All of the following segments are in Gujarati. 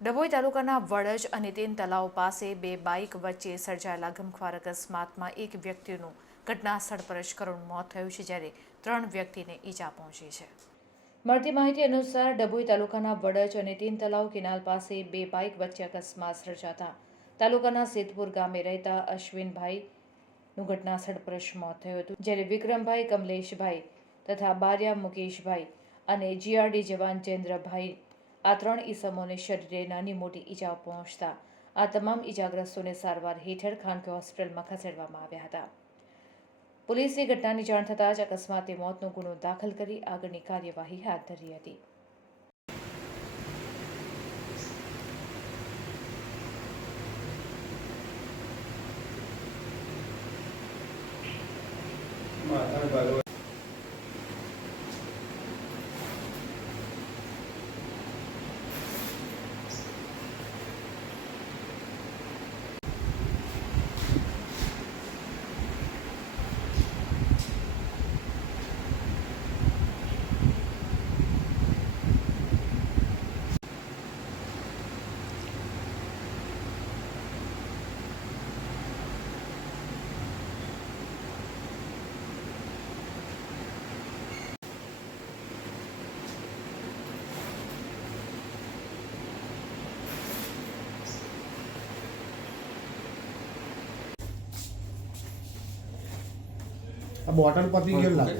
ડભોઈ તાલુકાના વડજ અને તેન તલાવ પાસે બે બાઇક વચ્ચે સર્જાયેલા ગમખ્વાર અકસ્માતમાં એક વ્યક્તિનું ઘટના પર જ કરુણ મોત થયું છે, જ્યારે ત્રણ વ્યક્તિને ઈજા પહોંચી છે. મળતી માહિતી અનુસાર ડભોઈ તાલુકાના વડજ અને તેન તલાવ કેનાલ પાસે બે બાઇક વચ્ચે અકસ્માત સર્જાતા તાલુકાના સેતપુર ગામે રહેતા અશ્વિનભાઈનું ઘટના સ્થળ પર મોત થયું હતું, જ્યારે વિક્રમભાઈ કમલેશભાઈ તથા બારિયા મુકેશભાઈ અને જીઆરડી જવાન જયેન્દ્રભાઈ આ ત્રણ ઈસમોને શરીરે નાની મોટી ઈજાઓ પહોંચતા આ તમામ ઈજાગ્રસ્તોને સારવાર હેઠળ ખાનગી હોસ્પિટલમાં ખસેડવામાં આવ્યા હતા. પોલીસે ઘટનાની જાણ થતાં જ અકસ્માતે મોતનો ગુનો દાખલ કરી આગળની કાર્યવાહી હાથ ધરી હતી. આ બોટલ પતી ગયો લાગે?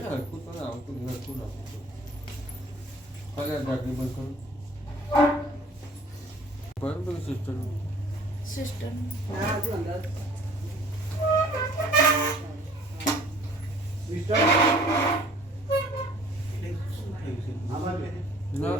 સિસ્ટર આમાં